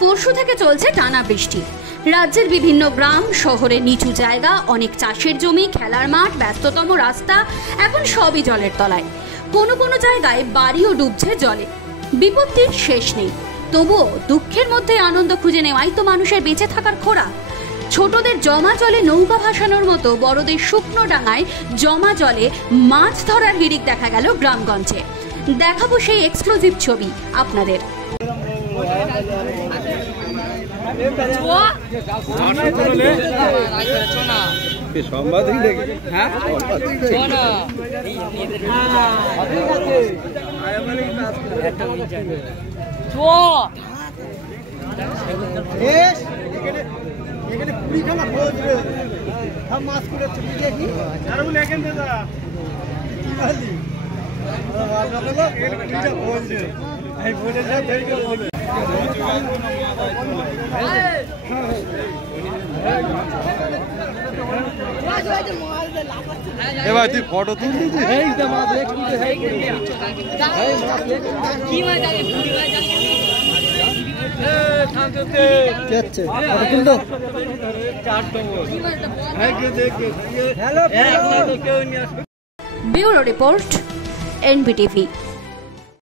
পরশু থেকে চলছে টানা বৃষ্টি। রাজ্যের বিভিন্ন গ্রাম শহরের নিচু জায়গা, অনেক চাষের জমি, খেলার মাঠ, ব্যস্ততম রাস্তা এখন সবই জলের তলায়। কোনো কোনো জায়গায় বাড়িও ডুবছে জলে। বিপত্তির শেষ নেই, তবুও দুঃখের মধ্যে আনন্দ খুঁজে নেওয়াই তো মানুষের বেঁচে থাকার খোরাক। ছোটদের জমা জলে নৌকা ভাসানোর মতো বড়দের শুকনো ডাঙায় জমা জলে মাছ ধরার হিড়িক দেখা গেল গ্রামগঞ্জে। দেখাবো সেই এক্সক্লুসিভ ছবি আপনাদের। এবার তুই ফটো তুললি ব্যুরো রিপোর্ট, NBTV।